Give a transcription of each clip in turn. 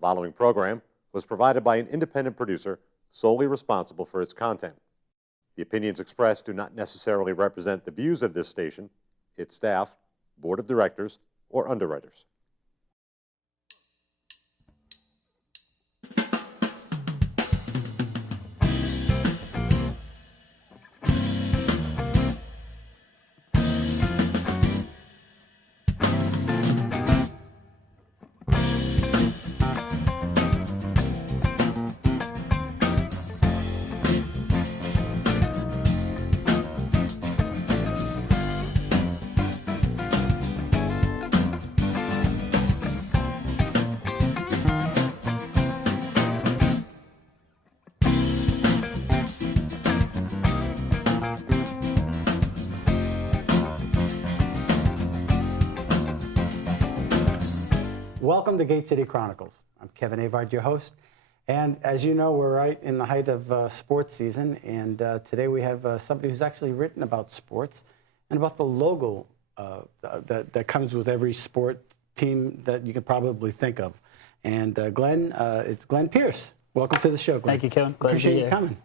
following program was provided by an independent producer solely responsible for its content. The opinions expressed do not necessarily represent the views of this station, its staff, board of directors, or underwriters. Welcome to Gate City Chronicles. I'm Kevin Avard, your host. And as you know, we're right in the height of sports season. And today we have somebody who's actually written about sports and about the logo that comes with every sport team that you could probably think of. And Glen, it's Glen Pierce. Welcome to the show, Glen. Thank you, Kevin. Glad Appreciate to be you here. coming.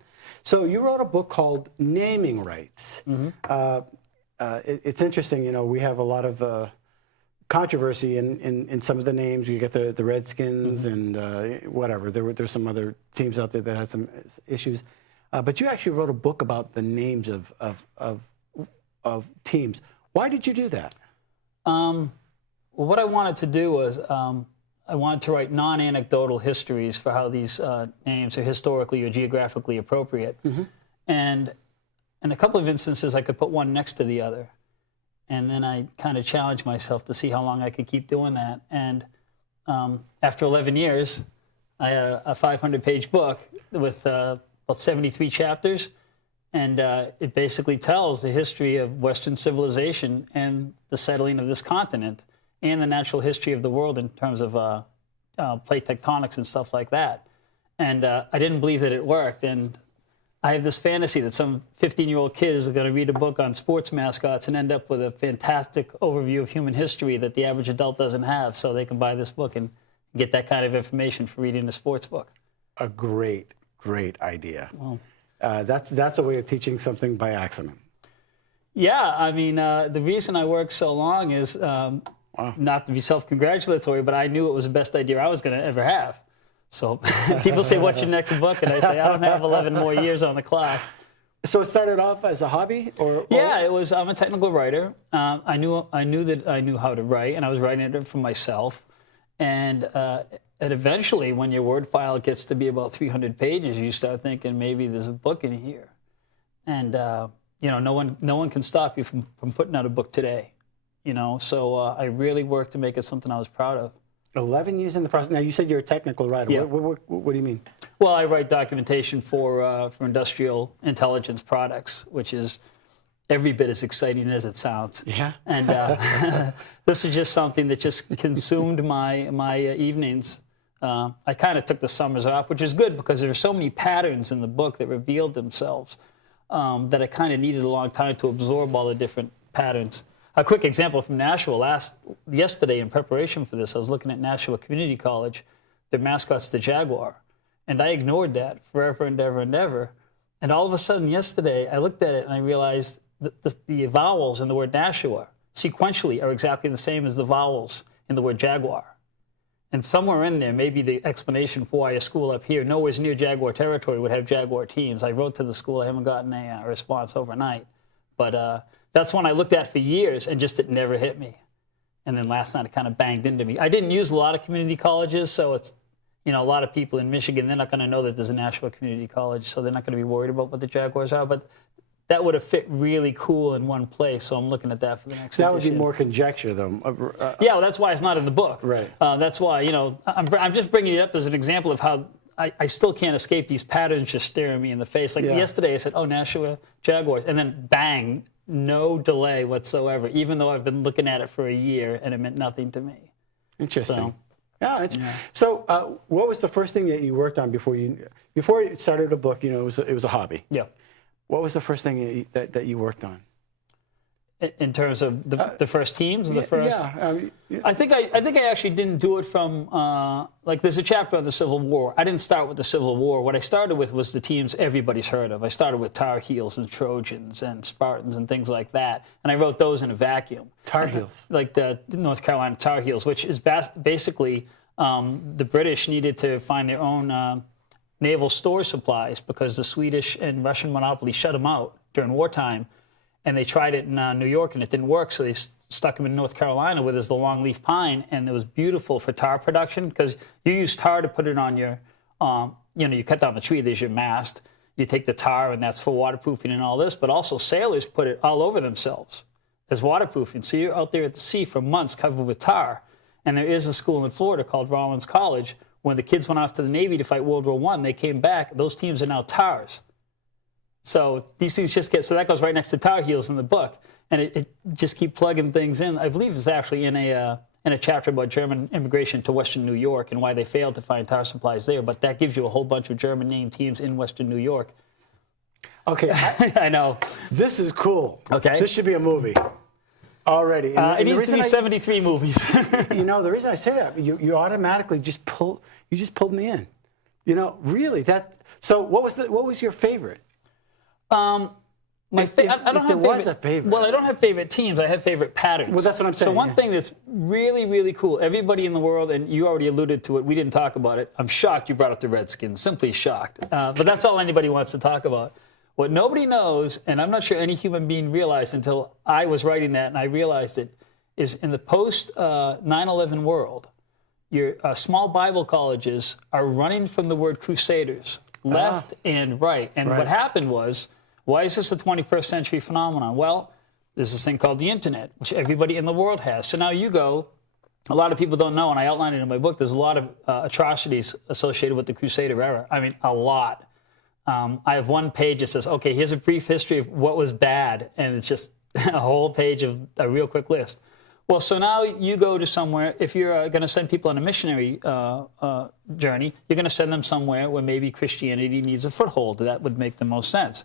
So you wrote a book called Naming Rites. It's interesting, you know, we have a lot of controversy in some of the names. You get the Redskins and whatever. There's some other teams out there that had some issues. But you actually wrote a book about the names of teams. Why did you do that? Well, what I wanted to do was I wanted to write non-anecdotal histories for how these names are historically or geographically appropriate. And in a couple of instances, I could put one next to the other. And then I kind of challenged myself to see how long I could keep doing that. And after 11 years, I had a 500-page book with about 73 chapters. And it basically tells the history of Western civilization and the settling of this continent and the natural history of the world in terms of plate tectonics and stuff like that. And I didn't believe that it worked. And I have this fantasy that some 15-year-old kids are going to read a book on sports mascots and end up with a fantastic overview of human history that the average adult doesn't have, so they can buy this book and get that kind of information for reading a sports book. A great idea. Well, that's a way of teaching something by accident. Yeah, I mean, the reason I worked so long is not to be self-congratulatory, but I knew it was the best idea I was going to ever have. So people say, what's your next book? And I say, I don't have 11 more years on the clock. So it started off as a hobby? Yeah, it was. I'm a technical writer. I knew that I knew how to write, and I was writing it for myself. And eventually, when your Word file gets to be about 300 pages, you start thinking maybe there's a book in here. And, you know, no one can stop you from putting out a book today. You know, so I really worked to make it something I was proud of. 11 years in the process. Now, you said you're a technical writer. Yeah. What do you mean? Well, I write documentation for industrial intelligence products, which is every bit as exciting as it sounds. Yeah. And this is just something that just consumed my evenings. I kind of took the summers off, which is good because there are so many patterns in the book that revealed themselves that I kind of needed a long time to absorb all the different patterns. A quick example from Nashua. Yesterday, in preparation for this, I was looking at Nashua Community College. Their mascot's the Jaguar. And I ignored that forever and ever and ever. And all of a sudden, yesterday, I looked at it and I realized that the vowels in the word Nashua sequentially are exactly the same as the vowels in the word Jaguar. And somewhere in there, maybe the explanation for why a school up here, nowhere near Jaguar territory, would have Jaguar teams. I wrote to the school. I haven't gotten a response overnight. But that's one I looked at for years, and just it never hit me. And then last night it kind of banged into me. I didn't use a lot of community colleges, so it's, you know, a lot of people in Michigan, they're not going to know that there's a Nashua Community College, so they're not going to be worried about what the Jaguars are. But that would have fit really cool in one place, so I'm looking at that for the next edition. That would be more conjecture, though. Yeah, well, that's why it's not in the book. Right. That's why, you know, I'm just bringing it up as an example of how I still can't escape these patterns just staring me in the face. Like yesterday I said, oh, Nashua Jaguars, and then bang, no delay whatsoever, even though I've been looking at it for a year and it meant nothing to me. Interesting. So what was the first thing that you worked on before you started a book? You know, it was a hobby. Yeah. What was the first thing that you worked on? In terms of the first teams, the first. Yeah, I think I actually didn't do it from like there's a chapter on the Civil War. I didn't start with the Civil War. What I started with was the teams everybody's heard of. I started with Tar Heels and Trojans and Spartans and things like that, and I wrote those in a vacuum. Tar Heels, like the North Carolina Tar Heels, which is basically the British needed to find their own naval store supplies because the Swedish and Russian monopoly shut them out during wartime. And they tried it in New York, and it didn't work, so they stuck them in North Carolina, where there's the longleaf pine, and it was beautiful for tar production because you use tar to put it on your, you cut down the tree, there's your mast. You take the tar, and that's for waterproofing and all this, but also sailors put it all over themselves as waterproofing. So you're out there at the sea for months covered with tar. And there is a school in Florida called Rollins College. When the kids went off to the Navy to fight World War I, they came back. Those teams are now tars. So these things just get, so that goes right next to Tar Heels in the book. And it just keep plugging things in. I believe it's actually in a chapter about German immigration to Western New York and why they failed to find tar supplies there. But that gives you a whole bunch of German named teams in Western New York. Okay. I know. This is cool. Okay. This should be a movie already. And it needs to be 73 movies. The reason I say that, you automatically just pulled me in. Really, that. So what was your favorite? I don't have a favorite. Well, I don't have favorite teams. I have favorite patterns. Well, that's what I'm saying. So one thing that's really, really cool, everybody in the world, and you already alluded to it, we didn't talk about it. I'm shocked you brought up the Redskins, simply shocked. But that's all anybody wants to talk about. What nobody knows, and I'm not sure any human being realized until I was writing that and I realized it, is in the post 9/11 world, your small Bible colleges are running from the word crusaders, left and right. And what happened was, why is this a 21st century phenomenon? Well, there's this thing called the internet, which everybody in the world has. So now you go, a lot of people don't know, and I outlined it in my book, there's a lot of atrocities associated with the Crusader era. I mean, a lot. I have one page that says, okay, here's a brief history of what was bad, and it's just a whole page of a real quick list. Well, so now you go to somewhere, if you're going to send people on a missionary journey, you're going to send them somewhere where maybe Christianity needs a foothold. That would make the most sense.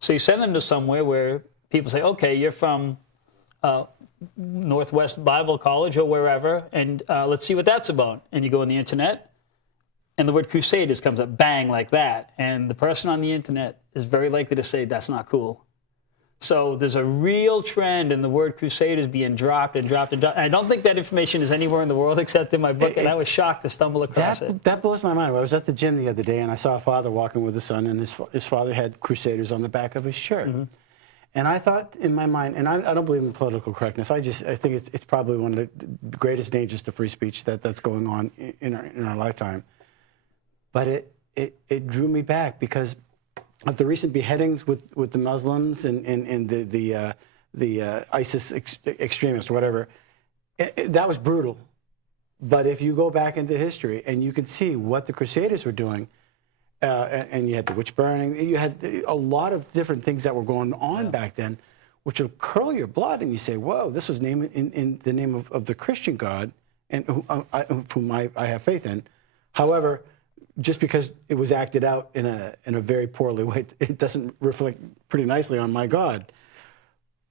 So you send them to somewhere where people say, okay, you're from Northwest Bible College or wherever, and let's see what that's about. And you go on the internet, and the word Crusaders comes up, bang, like that. And the person on the internet is very likely to say, that's not cool. So there's a real trend in the word Crusaders being dropped and dropped and dropped. And I don't think that information is anywhere in the world except in my book, and I was shocked to stumble across it. That blows my mind. I was at the gym the other day, and I saw a father walking with his son, and his father had Crusaders on the back of his shirt. Mm-hmm. And I thought in my mind, and I don't believe in political correctness, I think it's probably one of the greatest dangers to free speech that's going on in our lifetime. But it drew me back because of the recent beheadings with the Muslims and the ISIS extremists or whatever. That was brutal. But if you go back into history and you can see what the Crusaders were doing, and you had the witch burning, you had a lot of different things that were going on back then, which will curl your blood, and you say, whoa, this was named in the name of the Christian God, and whom I have faith in. However, just because it was acted out in a very poorly way, it doesn't reflect pretty nicely on my God.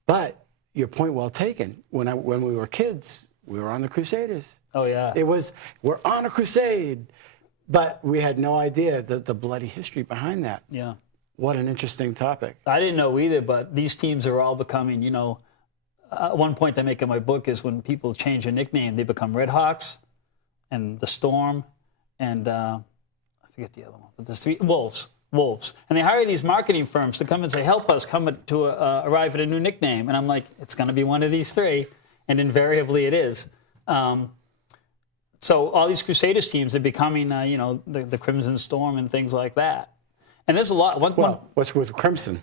But your point well taken. When we were kids, we were on the Crusaders. Oh yeah. It was, we're on a crusade, but we had no idea the bloody history behind that. Yeah. What an interesting topic. I didn't know either, but these teams are all becoming, one point I make in my book is when people change a nickname, they become Red Hawks and the Storm and I forget the other one, but there's three, Wolves. And they hire these marketing firms to come and say, help us come to arrive at a new nickname. And I'm like, it's going to be one of these three. And invariably it is. So all these Crusaders teams are becoming, the Crimson Storm and things like that. And there's a lot. What's with Crimson?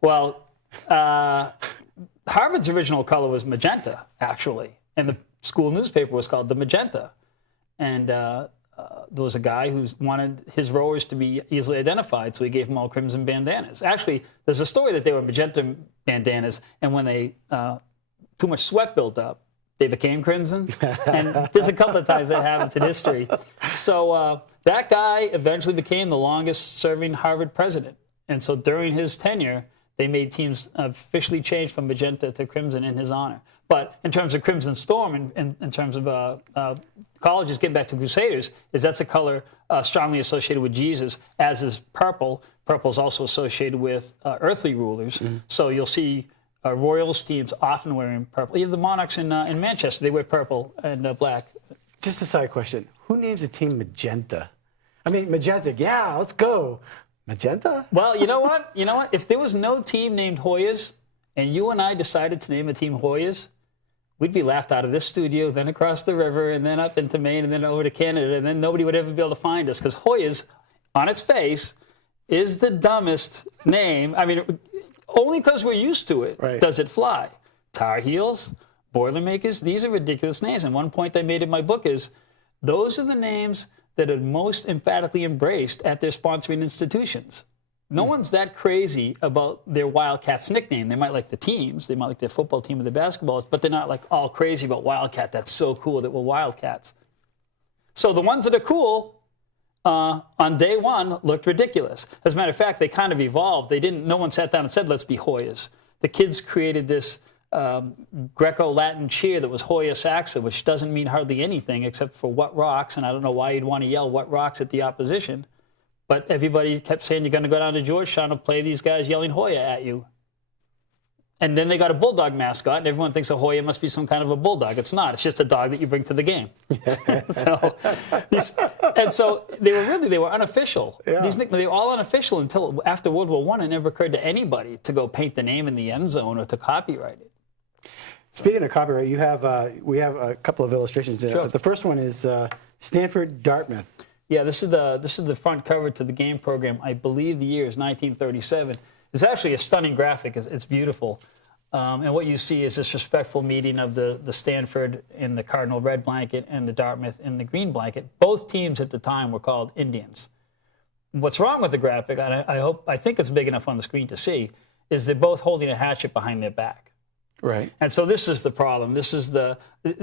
Well, Harvard's original color was magenta, actually. And the school newspaper was called the Magenta. And there was a guy who wanted his rowers to be easily identified, so he gave them all crimson bandanas. Actually, there's a story that they were magenta bandanas, and when they too much sweat built up, they became crimson. And there's a couple of times that happens in history. So that guy eventually became the longest-serving Harvard president. And so during his tenure, they made teams officially change from magenta to crimson in his honor. But in terms of Crimson Storm, in terms of colleges, getting back to Crusaders, that's a color strongly associated with Jesus, as is purple. Purple is also associated with earthly rulers. So you'll see Royals teams often wearing purple. Even the Monarchs in Manchester, they wear purple and black. Just a side question. Who names a team Magenta? I mean, Magentic, yeah, let's go. Magenta? Well, you know what? You know what? If there was no team named Hoyas, and you and I decided to name a team Hoyas, we'd be laughed out of this studio, then across the river, and then up into Maine, and then over to Canada, and then nobody would ever be able to find us, because Hoyas, on its face, is the dumbest name. I mean, only because we're used to it does it fly. Tar Heels, Boilermakers, these are ridiculous names. And one point I made in my book is, those are the names that are most emphatically embraced at their sponsoring institutions. No one's that crazy about their Wildcats nickname. They might like the teams, they might like their football team or their basketballs, but they're not like all crazy about Wildcat. That's so cool that we're Wildcats. So the ones that are cool on day one looked ridiculous. As a matter of fact, they kind of evolved. No one sat down and said, let's be Hoyas. The kids created this Greco-Latin cheer that was Hoya Saxa, which doesn't mean hardly anything except for what rocks, and I don't know why you'd want to yell what rocks at the opposition. But everybody kept saying you're going to go down to Georgetown and play these guys yelling Hoya at you. And then they got a bulldog mascot, and everyone thinks a Hoya must be some kind of a bulldog. It's not. It's just a dog that you bring to the game. So they were unofficial. Yeah. They were all unofficial until after World War I. It never occurred to anybody to go paint the name in the end zone or to copyright it. Speaking of copyright, we have a couple of illustrations. Sure. The first one is Stanford Dartmouth. Yeah, this is the front cover to the game program. I believe the year is 1937. It's actually a stunning graphic. It's beautiful. And what you see is this respectful meeting of the Stanford in the Cardinal red blanket and the Dartmouth in the green blanket. Both teams at the time were called Indians. What's wrong with the graphic, and I think it's big enough on the screen to see, is they're both holding a hatchet behind their back. Right. And so this is the problem.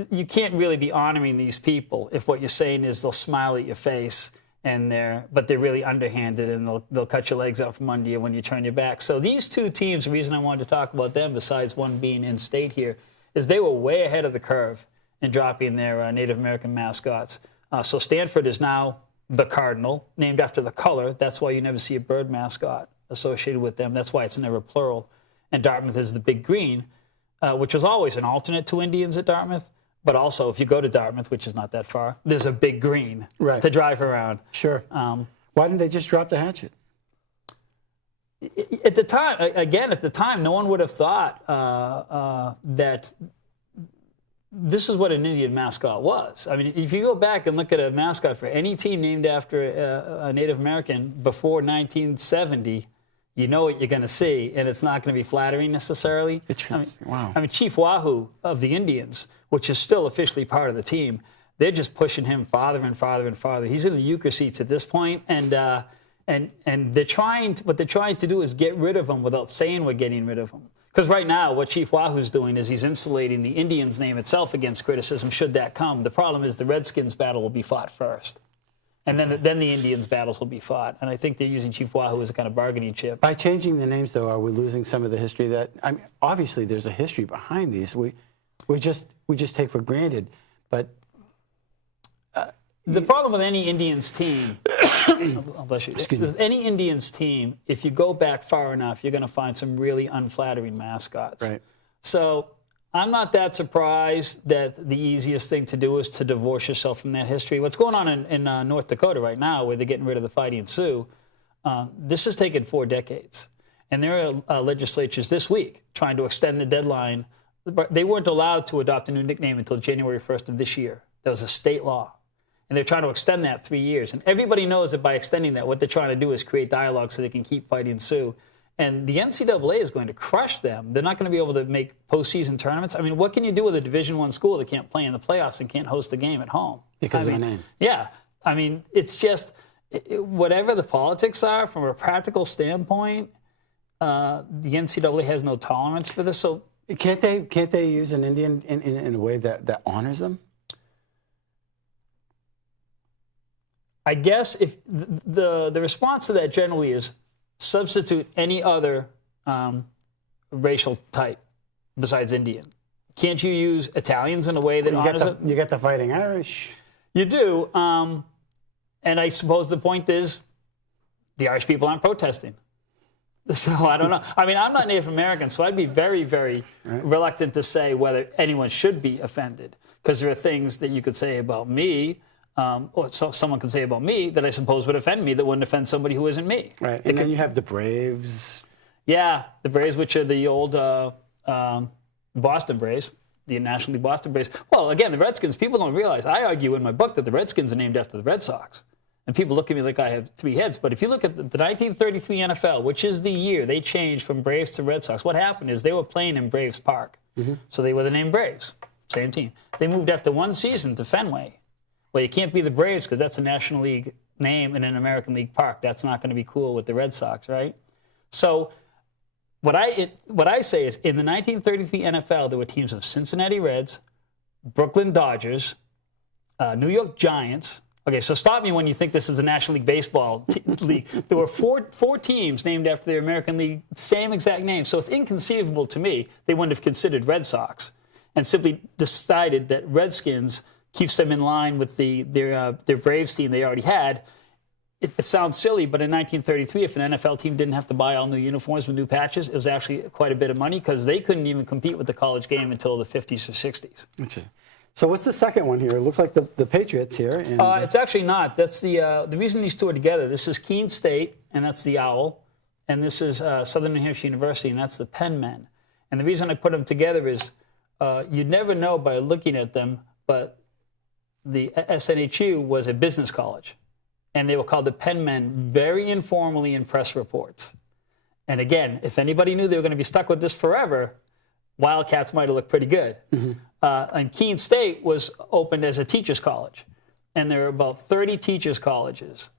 You can't really be honoring these people if what you're saying is they'll smile at your face but they're really underhanded, and they'll cut your legs out from under you when you turn your back. So these two teams, the reason I wanted to talk about them, besides one being in state here, is they were way ahead of the curve in dropping their Native American mascots. So Stanford is now the Cardinal, named after the color. That's why you never see a bird mascot associated with them. That's why it's never plural. And Dartmouth is the big green, which was always an alternate to Indians at Dartmouth. But also, if you go to Dartmouth, which is not that far, there's a big green to drive around. Sure. Why didn't they just drop the hatchet? At the time, no one would have thought that this is what an Indian mascot was. I mean, if you go back and look at a mascot for any team named after a Native American before 1970, you know what you're going to see, and it's not going to be flattering necessarily. Wow. I mean, Chief Wahoo of the Indians, which is still officially part of the team, they're just pushing him farther and farther and farther. He's in the euchre seats at this point, and they're trying. What they're trying to do is get rid of him without saying we're getting rid of him. Because right now, what Chief Wahoo's doing is he's insulating the Indians' name itself against criticism, should that come. The problem is the Redskins battle will be fought first. And then the Indians' battles will be fought. And I think they're using Chief Wahoo as a kind of bargaining chip. By changing the names, though, are we losing some of the history that, I mean, obviously there's a history behind these. We just take for granted. But the problem with any Indians team, oh, bless you. With any Indians team, if you go back far enough, you're going to find some really unflattering mascots. Right. So I'm not that surprised that the easiest thing to do is to divorce yourself from that history. What's going on in North Dakota right now, where they're getting rid of the Fighting Sioux, this has taken 4 decades. And there are legislatures this week trying to extend the deadline. They weren't allowed to adopt a new nickname until January 1st of this year. That was a state law. And they're trying to extend that 3 years. And everybody knows that by extending that, what they're trying to do is create dialogue so they can keep Fighting Sioux. And the NCAA is going to crush them. They're not going to be able to make postseason tournaments. I mean, what can you do with a Division I school that can't play in the playoffs and can't host a game at home? Because of a name. Yeah. I mean, it's just, whatever the politics are, from a practical standpoint, the NCAA has no tolerance for this. So can't they use an Indian in a way that honors them? I guess if the response to that generally is substitute any other racial type besides Indian? Can't you use Italians in a way that honors it? You get the Fighting Irish. You do. And I suppose the point is the Irish people aren't protesting. So I don't know. I mean, I'm not Native American, so I'd be very, very reluctant to say whether anyone should be offended, because there are things that you could say about me, or someone could say about me that I suppose would offend me that wouldn't offend somebody who isn't me. Right. And then you have the Braves. Yeah, the Braves, which are the old Boston Braves, the National League Boston Braves. Well, again, the Redskins, people don't realize, I argue in my book that the Redskins are named after the Red Sox. And people look at me like I have three heads. But if you look at the 1933 NFL, which is the year they changed from Braves to Red Sox, what happened is they were playing in Braves Park. So they were the name Braves, same team. They moved after one season to Fenway. Well, you can't be the Braves because that's a National League name in an American League park. That's not going to be cool with the Red Sox, right? So what I say is in the 1933 NFL, there were teams of Cincinnati Reds, Brooklyn Dodgers, New York Giants. Okay, so stop me when you think this is the National League Baseball league. There were four teams named after the American League, same exact name. So it's inconceivable to me they wouldn't have considered Red Sox and simply decided that Redskins keeps them in line with their Braves team they already had. It sounds silly, but in 1933, if an NFL team didn't have to buy all new uniforms with new patches, it was actually quite a bit of money because they couldn't even compete with the college game until the 50s or 60s. Interesting. So what's the second one here? It looks like the Patriots here. And, it's actually not. That's the reason these two are together. This is Keene State, and that's the Owl. And this is Southern New Hampshire University, and that's the Penmen. And the reason I put them together is you'd never know by looking at them, but the SNHU was a business college. And they were called the Penmen very informally in press reports. And again, if anybody knew they were going to be stuck with this forever, Wildcats might have looked pretty good. And Keene State was opened as a teacher's college. And there are about 30 teachers' colleges,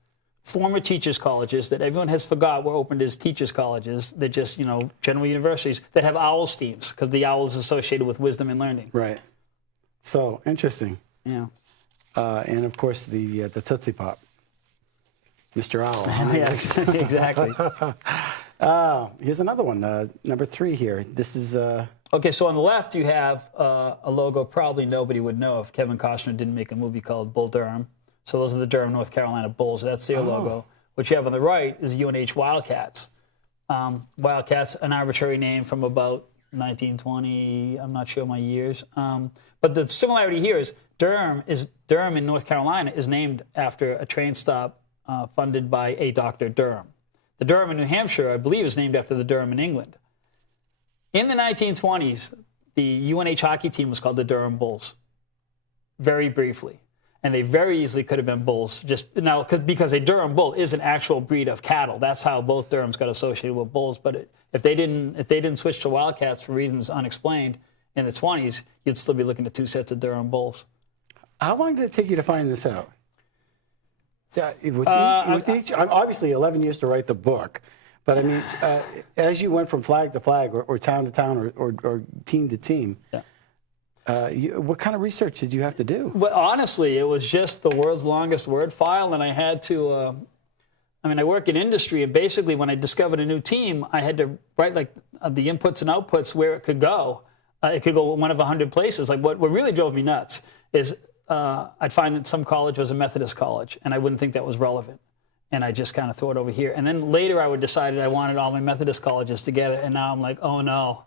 former teachers' colleges that everyone has forgot were opened as teachers' colleges. They're just, general universities that have Owls teams because the Owl is associated with wisdom and learning. Right. So, interesting. Yeah. And, of course, the Tootsie Pop. Mr. Owl. Yes, exactly. Here's another one, number 3 here. This is... Okay, so on the left you have a logo probably nobody would know if Kevin Costner didn't make a movie called Bull Durham. So those are the Durham, North Carolina Bulls. That's their logo. What you have on the right is UNH Wildcats. Wildcats, an arbitrary name from about 1920. I'm not sure my years. But the similarity here is Durham in North Carolina is named after a train stop funded by a Dr. Durham. The Durham in New Hampshire, I believe, is named after the Durham in England. In the 1920s, the UNH hockey team was called the Durham Bulls, very briefly. And they very easily could have been Bulls, because a Durham Bull is an actual breed of cattle. That's how both Durhams got associated with Bulls. But if they didn't switch to Wildcats for reasons unexplained in the 20s, you'd still be looking at 2 sets of Durham Bulls. How long did it take you to find this out? Obviously 11 years to write the book. But I mean, as you went from flag to flag or town to town or team to team, what kind of research did you have to do? Well, honestly, it was just the world's longest word file, and I had to, I work in industry, and basically when I discovered a new team, I had to write the inputs and outputs where it could go. It could go one of 100 places. Like what really drove me nuts is I'd find that some college was a Methodist college, and I wouldn't think that was relevant. And I just kind of throw it over here. And then later I would decide I wanted all my Methodist colleges together. And now I'm like, oh no,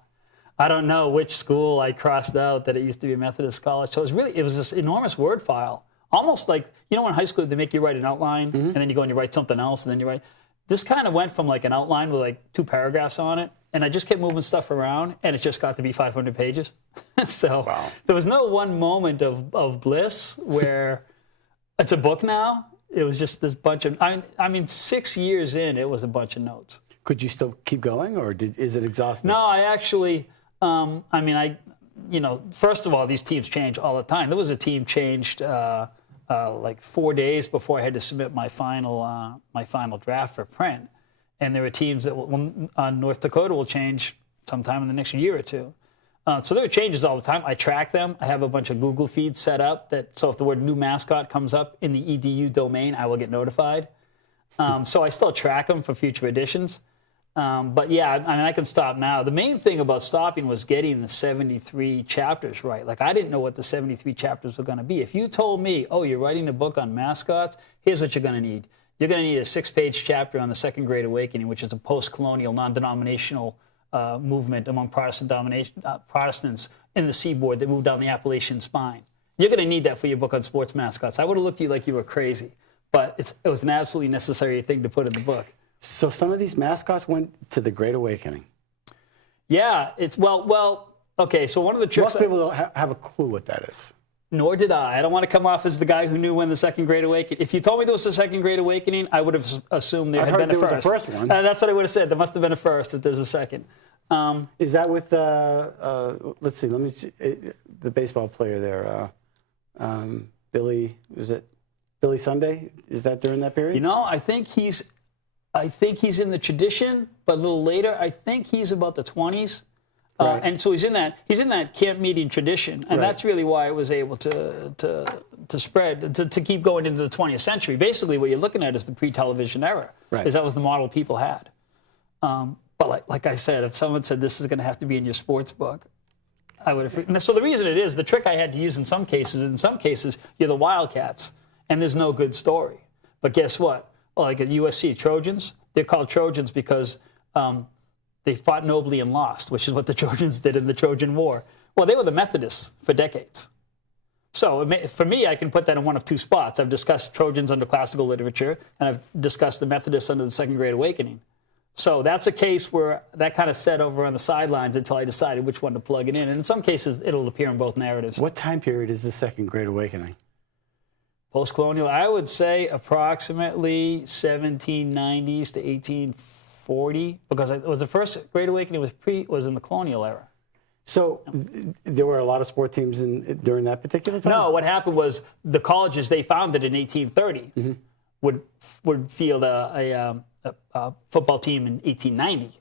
I don't know which school I crossed out that it used to be a Methodist college. So it was this enormous word file. Almost like, in high school they make you write an outline and then you go and you write something else and then you write. This kind of went from an outline with 2 paragraphs on it. And I just kept moving stuff around and it just got to be 500 pages. So There was no one moment of bliss where it's a book now. It was just this bunch of, 6 years in, it was a bunch of notes. Could you still keep going, or is it exhausting? No, I actually, first of all, these teams change all the time. There was a team changed 4 days before I had to submit my final draft for print. And there were teams that North Dakota will change sometime in the next year or two. So there are changes all the time. I track them. I have a bunch of Google feeds set up so if the word new mascot comes up in the edu domain, I will get notified. So I still track them for future editions. But yeah, I mean, I can stop now. The main thing about stopping was getting the 73 chapters right. Like, I didn't know what the 73 chapters were going to be. If you told me, oh, you're writing a book on mascots, here's what you're going to need. You're going to need a 6-page chapter on the Second Great Awakening, which is a post-colonial, non-denominational movement among Protestants in the seaboard that moved down the Appalachian spine. You're going to need that for your book on sports mascots. I would have looked at you like you were crazy, but it was an absolutely necessary thing to put in the book. So some of these mascots went to the Great Awakening. Yeah, it's well. Okay, so one of the tricks. Most people don't have a clue what that is. Nor did I. I don't want to come off as the guy who knew when the Second Great Awakening. If you told me there was a Second Great Awakening, I would have assumed there had been a first. Was a first one. That's what I would have said. There must have been a first if there's a second. Is that with let's see, the baseball player there, Billy? Was it Billy Sunday? Is that during that period? You know, I think he's in the tradition, but a little later. I think he's about the 20s. Right. And so he's in that camp meeting tradition, and that's really why it was able to spread, to keep going into the 20th century. Basically, what you're looking at is the pre-television era, because that was the model people had. But like I said, if someone said this is going to have to be in your sports book, I would have. So the reason it is, the trick I had to use in some cases, you're the Wildcats, and there's no good story. But guess what? Like at USC, Trojans, they're called Trojans because they fought nobly and lost, which is what the Trojans did in the Trojan War. Well, they were the Methodists for decades. So for me, I can put that in one of two spots. I've discussed Trojans under classical literature, and I've discussed the Methodists under the Second Great Awakening. So that's a case where that kind of sat over on the sidelines until I decided which one to plug it in. And in some cases, it'll appear in both narratives. What time period is the Second Great Awakening? Post-colonial, I would say approximately 1790s to 1840, because it was the first Great Awakening was in the colonial era. So there were a lot of sport teams during that particular time? No, what happened was the colleges they founded in 1830 would field a football team in 1890.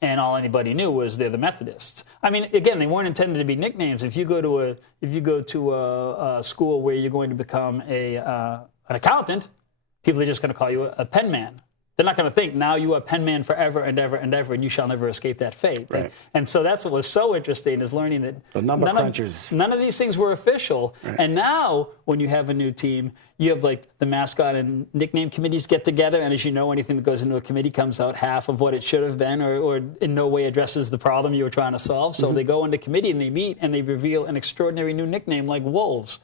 And all anybody knew was they're the Methodists. I mean, again, they weren't intended to be nicknames. If you go to a school where you're going to become an accountant, people are just going to call you a pen man. They're not going to think, now you are pen man forever and ever and ever, and you shall never escape that fate. Right. And so that's what was so interesting, is learning that the number crunchers. None of these things were official. Right. And now, when you have a new team, you have like the mascot and nickname committees get together, and as you know, anything that goes into a committee comes out half of what it should have been, or in no way addresses the problem you were trying to solve. So they go into committee and they meet and they reveal an extraordinary new nickname like Wolves.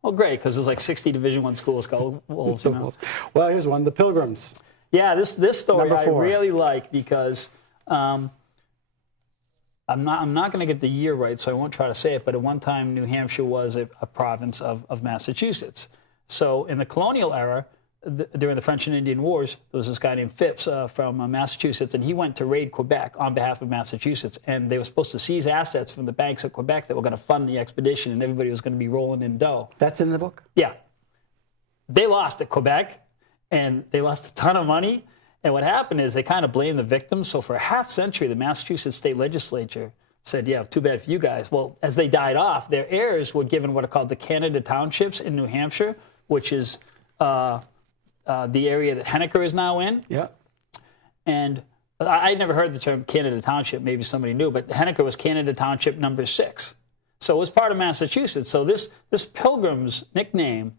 Well, great, because there's like 60 Division I schools called Wolves. You know? Well, here's one, the Pilgrims. Yeah, this story I really like because I'm not going to get the year right, so I won't try to say it. But at one time, New Hampshire was a province of Massachusetts. So in the colonial era, during the French and Indian Wars, there was this guy named Phipps from Massachusetts, and he went to raid Quebec on behalf of Massachusetts. And they were supposed to seize assets from the banks of Quebec that were going to fund the expedition, and everybody was going to be rolling in dough. That's in the book? Yeah. They lost at Quebec. And they lost a ton of money. And what happened is they kind of blamed the victims. So for a half century, the Massachusetts state legislature said, yeah, too bad for you guys. Well, as they died off, their heirs were given what are called the Canada Townships in New Hampshire, which is the area that Henniker is now in. Yeah. And I'd never heard the term Canada Township. Maybe somebody knew. But Henniker was Canada Township number 6. So it was part of Massachusetts. So this Pilgrim's nickname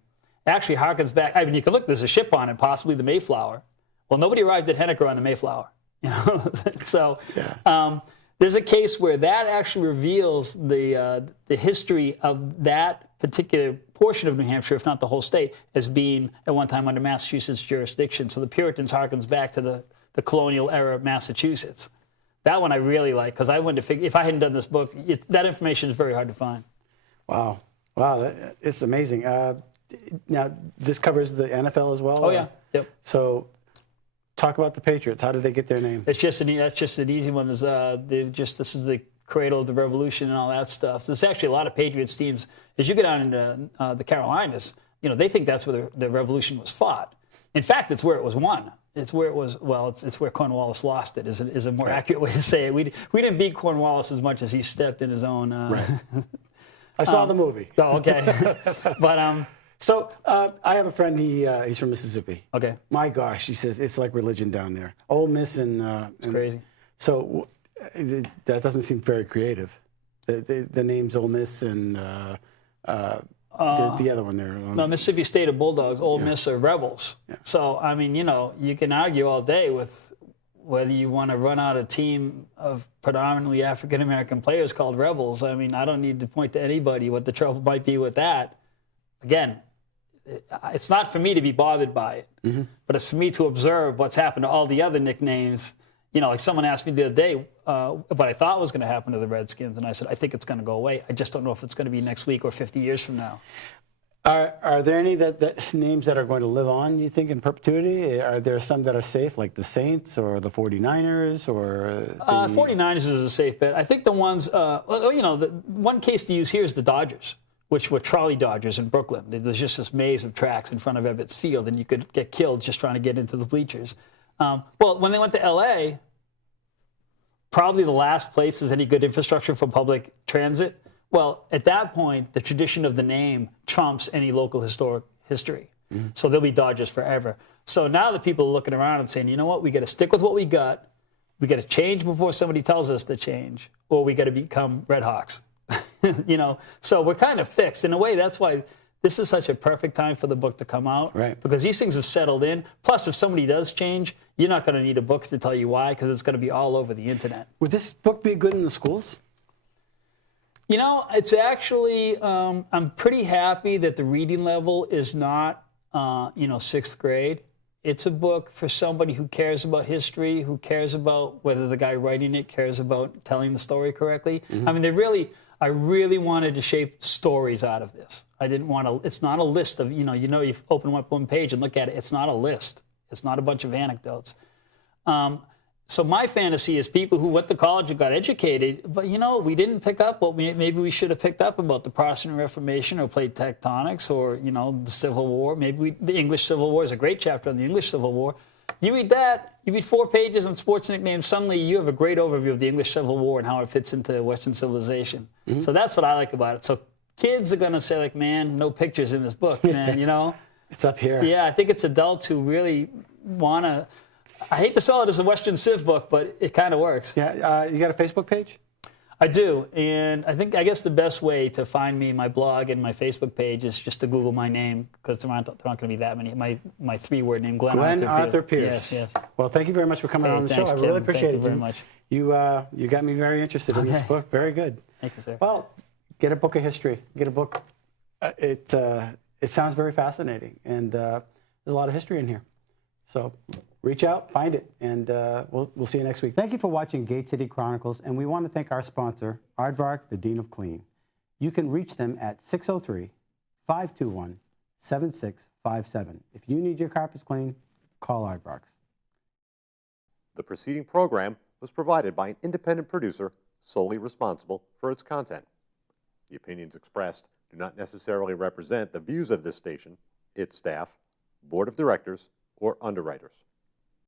actually harkens back. I mean, you can look, there's a ship on it, possibly the Mayflower. Well, nobody arrived at Henniker on the Mayflower. You know? So there's a case where that actually reveals the history of that particular portion of New Hampshire, if not the whole state, as being at one time under Massachusetts jurisdiction. So the Puritans harkens back to the colonial era of Massachusetts. That one I really like, because I wanted to figure, if I hadn't done this book, that information is very hard to find. Wow. Wow, it's amazing. Now, this covers the NFL as well? Oh, yeah. Yep. So, talk about the Patriots. How did they get their name? That's just an easy one. This is the cradle of the revolution and all that stuff. So there's actually a lot of Patriots teams. As you get on into the Carolinas, you know, they think that's where the revolution was fought. In fact, it's where it was won. It's where it was. Well, it's where Cornwallis lost it. Is a more accurate way to say it. We didn't beat Cornwallis as much as he stepped in his own. I saw the movie. Oh, okay. But So I have a friend. He's from Mississippi. Okay. My gosh, he says it's like religion down there. Ole Miss and It's crazy. So that doesn't seem very creative. The names Ole Miss and the other one there. No, Mississippi State are Bulldogs. Ole Miss are Rebels. Yeah. So I mean, you know, you can argue all day with whether you want to run out a team of predominantly African American players called Rebels. I mean, I don't need to point to anybody what the trouble might be with that. Again, it's not for me to be bothered by it, but it's for me to observe what's happened to all the other nicknames. You know, like someone asked me the other day what I thought was going to happen to the Redskins, and I said, I think it's going to go away. I just don't know if it's going to be next week or 50 years from now. Are there any that names that are going to live on, you think, in perpetuity? Are there some that are safe, like the Saints or the 49ers? Or 49ers is a safe bet. I think the ones, well, you know, the one case to use here is the Dodgers, which were trolley Dodgers in Brooklyn. There's just this maze of tracks in front of Ebbets Field, and you could get killed just trying to get into the bleachers. Well, when they went to L.A., probably the last place is any good infrastructure for public transit. Well, at that point, the tradition of the name trumps any local historic history. So they'll be Dodgers forever. So now the people are looking around and saying, you know what, we got to stick with what we got. We got to change before somebody tells us to change, or we got to become Red Hawks. You know, so we're kind of fixed. In a way, that's why this is such a perfect time for the book to come out. Right. Because these things have settled in. Plus, if somebody does change, you're not going to need a book to tell you why, because it's going to be all over the internet. Would this book be good in the schools? You know, it's actually, I'm pretty happy that the reading level is not, you know, 6th grade. It's a book for somebody who cares about history, who cares about whether the guy writing it cares about telling the story correctly. I mean, I really wanted to shape stories out of this. I didn't want to, it's not a list of, you open up one page and look at it. It's not a list. It's not a bunch of anecdotes. So my fantasy is people who went to college and got educated, but, you know, we didn't pick up what maybe we should have picked up about the Protestant Reformation or played tectonics or, you know, the Civil War. Maybe the English Civil War is a great chapter on the English Civil War. You read that, you read 4 pages on sports nicknames, suddenly you have a great overview of the English Civil War and how it fits into Western civilization. So that's what I like about it. So kids are going to say, like, man, no pictures in this book, man, you know? It's up here. Yeah, I think it's adults who really want to... I hate to sell it as a Western Civ book, but it kind of works. Yeah, you got a Facebook page? I do, and I guess the best way to find me, my blog and my Facebook page, is just to Google my name, because there aren't going to be that many. My 3-word name, Glen Arthur Pierce. Yes. Well, thank you very much for coming on the show. I really appreciate it. Thank you very much. You got me very interested in this book. Very good. Thank you, sir. Well, get a book of history. Get a book. It sounds very fascinating, and there's a lot of history in here. So reach out, find it, and we'll see you next week. Thank you for watching Gate City Chronicles, and we want to thank our sponsor, Avard, the Dean of Clean. You can reach them at 603-521-7657. If you need your carpets clean, call Avard. The preceding program was provided by an independent producer solely responsible for its content. The opinions expressed do not necessarily represent the views of this station, its staff, board of directors, or underwriters.